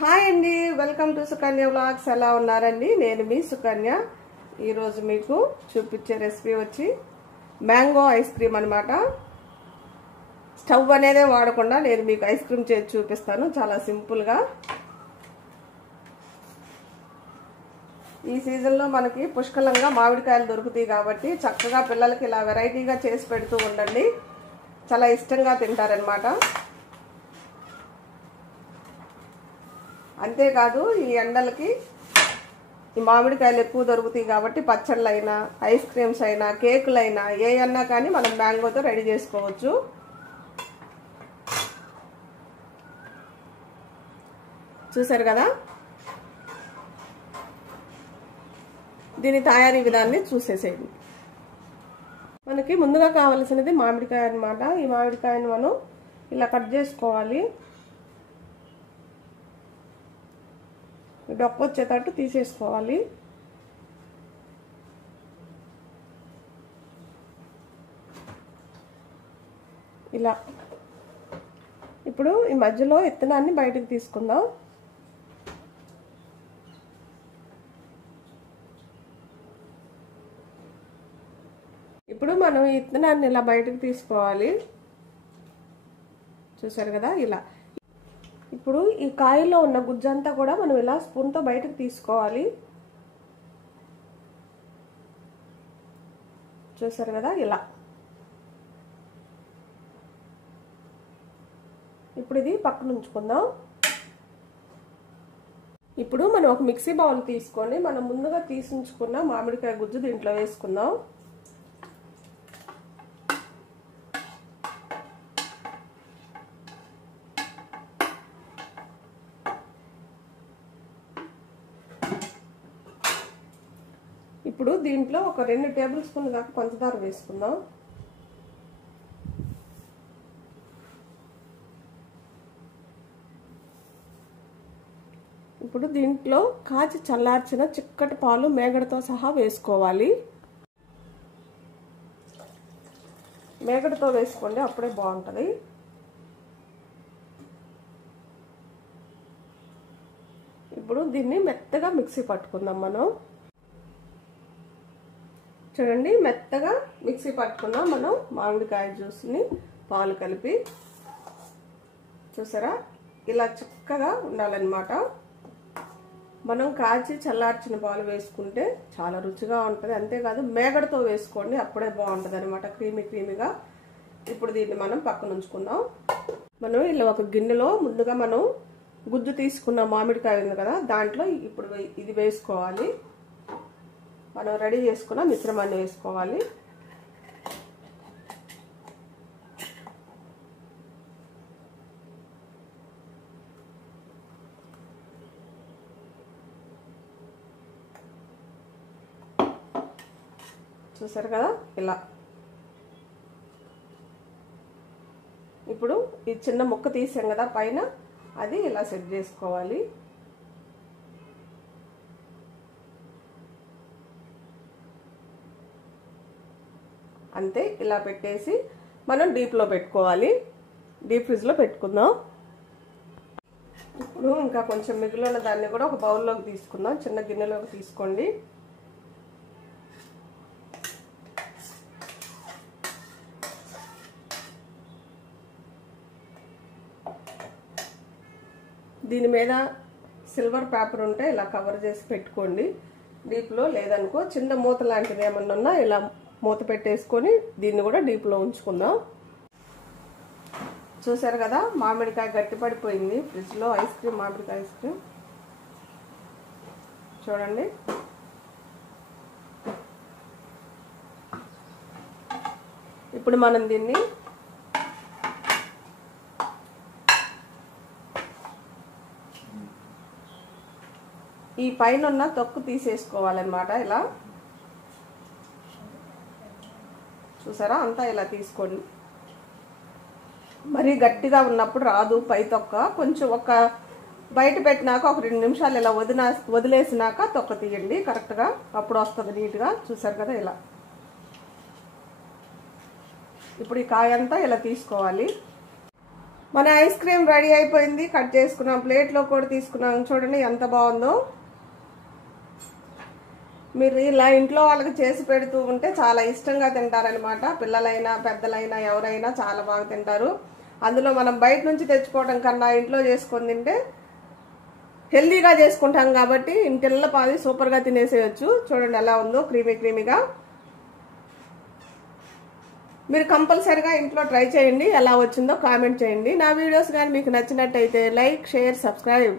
Hi అండి, welcome to Sukanya vlogs. ఎలా ఉన్నారండి? నేను మీ సుకన్య. ఈరోజు మీకు చూపించే రెసిపీ వచ్చి మ్యాంగో ఐస్ క్రీమ్ అనమాట. స్టవ్ అనేదే వాడకుండా నేను మీకు ఐస్ క్రీమ్ చేసి చూపిస్తాను, చాలా సింపుల్గా. ఈ సీజన్లో మనకి పుష్కలంగా మామిడికాయలు దొరుకుతాయి కాబట్టి చక్కగా పిల్లలకి ఇలా వెరైటీగా చేసి పెడుతూ ఉండండి, చాలా ఇష్టంగా తింటారనమాట. అంతేకాదు, ఈ ఎండలకి ఈ మామిడికాయలు ఎక్కువ దొరుకుతాయి కాబట్టి పచ్చళ్ళు అయినా, ఐస్ క్రీమ్స్ అయినా, కేకులు అయినా ఏ అన్నా కానీ మనం మ్యాంగోతో రెడీ చేసుకోవచ్చు. చూసారు కదా, దీని తయారీ విధానాన్ని చూసేసేయండి. మనకి ముందుగా కావాల్సినది మామిడికాయ అన్నమాట. ఈ మామిడికాయను మనం ఇలా కట్ చేసుకోవాలి, డొక్క వచ్చేటట్టు తీసేసుకోవాలి. ఇలా ఇప్పుడు ఈ మధ్యలో విత్తనాన్ని బయటకు తీసుకుందాం. ఇప్పుడు మనం ఈ విత్తనాన్ని ఇలా బయటకు తీసుకోవాలి. చూసారు కదా, ఇలా. ఇప్పుడు ఈ కాయలో ఉన్న గుజ్జంతా కూడా మనం ఇలా స్పూన్తో బయటకు తీసుకోవాలి. చూసారు కదా, ఇలా. ఇప్పుడు ఇది పక్కన ఉంచుకుందాం. ఇప్పుడు మనం ఒక మిక్సీ బౌల్ తీసుకొని మనం ముందుగా తీసి ఉంచుకున్న మామిడికాయ గుజ్జు దీంట్లో వేసుకుందాం. ఇప్పుడు దీంట్లో ఒక 2 టేబుల్ స్పూన్ల దాకా పంచదార వేసుకుందాం. ఇప్పుడు దీంట్లో కాచి చల్లార్చిన చిక్కటి పాలు మేగడతో సహా వేసుకోవాలి. మేగడతో వేసుకోండి, అప్పుడే బాగుంటుంది. ఇప్పుడు దీన్ని మెత్తగా మిక్సీ పట్టుకుందాం మనం. చూడండి, మెత్తగా మిక్సీ పట్టుకున్నాం మనం మామిడికాయ జ్యూస్ని పాలు కలిపి. చూసారా, ఇలా చక్కగా ఉండాలన్నమాట. మనం కాచి చల్లార్చిన పాలు వేసుకుంటే చాలా రుచిగా ఉంటుంది. అంతేకాదు, మేగడతో వేసుకోండి, అప్పుడే బాగుంటుంది అనమాట, క్రీమీ క్రీమీగా. ఇప్పుడు దీన్ని మనం పక్కన ఉంచుకుందాం. మనం ఇలా ఒక గిన్నెలో ముందుగా మనం గుజ్జు తీసుకున్న మామిడికాయ ఉంది కదా, దాంట్లో ఇప్పుడు ఇది వేసుకోవాలి. మనం రెడీ చేసుకున్న మిశ్రమాన్ని వేసుకోవాలి. చూసారు కదా, ఇలా. ఇప్పుడు ఈ చిన్న ముక్క తీసాం కదా పైన, అది ఇలా సెట్ చేసుకోవాలి. అంతే, ఇలా పెట్టేసి మనం డీప్లో పెట్టుకోవాలి. డీప్ ఫ్రిడ్జ్లో పెట్టుకుందాం. ఇప్పుడు ఇంకా కొంచెం మిగిలిన దాన్ని కూడా ఒక బౌల్లోకి తీసుకుందాం. చిన్న గిన్నెలోకి తీసుకోండి. దీని మీద సిల్వర్ పేపర్ ఉంటే ఇలా కవర్ చేసి పెట్టుకోండి డీప్లో. లేదనుకో చిన్న మూత లాంటిది ఏమన్నా ఉన్నా ఇలా మూత పెట్టేసుకొని దీన్ని కూడా డీప్లో ఉంచుకుందాం. చూసారు కదా, మామిడికాయ గట్టిపడిపోయింది ఫ్రిడ్జ్లో. ఐస్ క్రీమ్, మామిడికాయ ఐస్ క్రీమ్ చూడండి. ఇప్పుడు మనం దీన్ని ఈ పైన ఉన్న తొక్కు తీసేసుకోవాలన్నమాట. ఇలా చూసారా, అంతా ఇలా తీసుకోండి. మరీ గట్టిగా ఉన్నప్పుడు రాదు పై తొక్క. కొంచెం ఒక బయట పెట్టినాక ఒక 2 నిమిషాలు ఇలా వదిలేసినాక తొక్క తీయండి కరెక్ట్గా, అప్పుడు వస్తుంది నీట్గా. చూసారు కదా, ఇలా. ఇప్పుడు ఈ కాయ అంతా ఇలా తీసుకోవాలి. మన ఐస్ క్రీమ్ రెడీ అయిపోయింది. కట్ చేసుకున్నాం, ప్లేట్లో కూడా తీసుకున్నాం. చూడండి ఎంత బాగుందో. మీరు ఇలా ఇంట్లో వాళ్ళకి చేసి పెడుతూ ఉంటే చాలా ఇష్టంగా తింటారనమాట. పిల్లలైనా పెద్దలైనా ఎవరైనా చాలా బాగా తింటారు. అందులో మనం బయట నుంచి తెచ్చుకోవడం కన్నా ఇంట్లో చేసుకొని తింటే హెల్దీగా చేసుకుంటాం కాబట్టి ఇంటిల్ల పాది సూపర్గా తినేసేయచ్చు. చూడండి ఎలా ఉందో, క్రీమీ క్రీమీగా. మీరు కంపల్సరిగా ఇంట్లో ట్రై చేయండి. ఎలా వచ్చిందో కామెంట్ చేయండి. నా వీడియోస్ కానీ మీకు నచ్చినట్టయితే లైక్, షేర్, సబ్స్క్రైబ్.